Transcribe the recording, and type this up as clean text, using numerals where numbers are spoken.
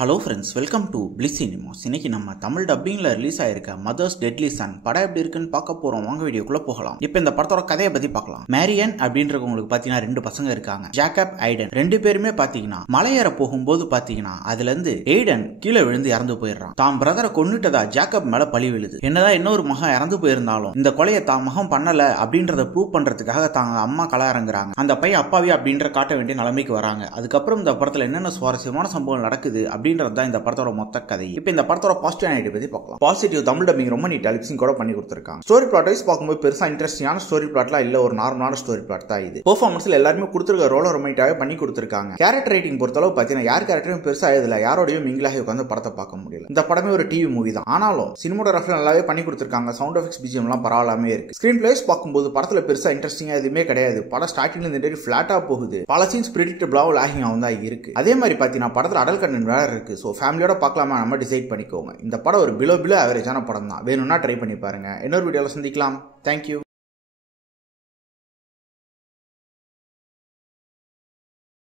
Hello friends, welcome to bliss cinemas. இன்னைக்கு நம்ம தமிழ் டப்பிங்ல ரிலீஸ் ஆயிருக்க மதர்ஸ் டெட்லி சன் படம் எப்படி இருக்குன்னு பார்க்க போறோம். வாங்க வீடியோக்குள்ள போகலாம். இப்போ இந்த படத்தோட கதையை பத்தி பார்க்கலாம். மேரியன் அப்படின்றவங்களுக்கு பாத்தீங்கன்னா 2 பசங்க இருக்காங்க, ஜேக்கப், ஐடன். 2 பேருமே பாத்தீங்கன்னா மலையேற போகும்போது பாத்தீங்கன்னா அதுல இருந்து ஐடன் கீழே விழுந்து இறந்து போயிடுறான். தான் பிரதரை கொன்னுட்டதா ஜேக்கப் மேல பழி விழுது. என்னதான் இன்னொரு மகன் இறந்து போயிருந்தாலும் இந்த கொலையை தான் மகன் பண்ணல அப்படின்றத ப்ரூவ் பண்றதுக்காக தாங்க அம்மா கள இறங்குறாங்க. அந்த பையன் அப்பாவி அப்படின்ற காட்ட வேண்டிய நிலைமைக்கு வராங்க. அதுக்கப்புறம் இந்த படத்துல என்னென்ன சுவாரஸ்யமான சம்பவம் நடக்குது அப்படின்றது இந்த படத்தோட மொத்த கதை. இப்போ இந்த படத்தோட பாசிட்டிவ் நெகட்டிவ் பத்தி பார்க்கலாம். பாசிட்டிவ், தமிழ் டப்பிங் ரொம்ப நீட்டா லிப்சிங் கூட பண்ணி கொடுத்திருக்காங்க. ஸ்டோரி பிளாட் வைஸ் பார்க்கும்போது பெருசா இன்ட்ரெஸ்டிங்கான ஸ்டோரி பிளாட்லாம் இல்ல, ஒரு நார்மலான ஸ்டோரி பிளாட் தான் இது. பெர்ஃபார்மன்ஸ்ல எல்லாருமே கொடுத்திருக்க ரோல ரொம்ப நீட்டாவே பண்ணி கொடுத்திருக்காங்க. கேரக்டர் ரைட்டிங் பொறுத்தளவு பாத்தீங்கன்னா யார் கேரக்டரும் பெருசா எழுதல, யாரோடையும் மிங்கிலாகி உட்காந்து படத்தை பார்க்க முடியல. இந்த படமே ஒரு டிவி மூவி தான், ஆனாலும் சினிமாட்டோகிராஃபி நல்லாவே பண்ணி கொடுத்திருக்காங்க. சவுண்ட் எஃபெக்ட்ஸ், பிஜிஎம் எல்லாம் பரவாயில்லாமே இருக்கு. ஸ்கிரீன் பிளேஸ் பார்க்கும்போது படத்துல பெருசா இன்ட்ரெஸ்டிங்கா எதுவுமே கிடையாது. படம் ஸ்டார்டிங்ல இருந்து ஃபிளாட்டா போகுது. பல சீன்ஸ் பிரெடிக்டபிளாவும் லாகிங் ஆகும் தான் இருக்கு. அதே மாதிரி பாத்தீங்கன்னா படத்துல அடல்ட் கண்டென்ட் வேற இருக்கு. சோ ஃபேமிலியோட பார்க்கலாமா நம்ம டிசைட் பண்ணிக்கோங்க. இந்த படம் ஒரு பிலோ ஆவரேஜான படம் தான். வேணும்னா ட்ரை பண்ணி பாருங்க. இன்னொரு வீடியோல சந்திக்கலாம். தேங்க்யூ.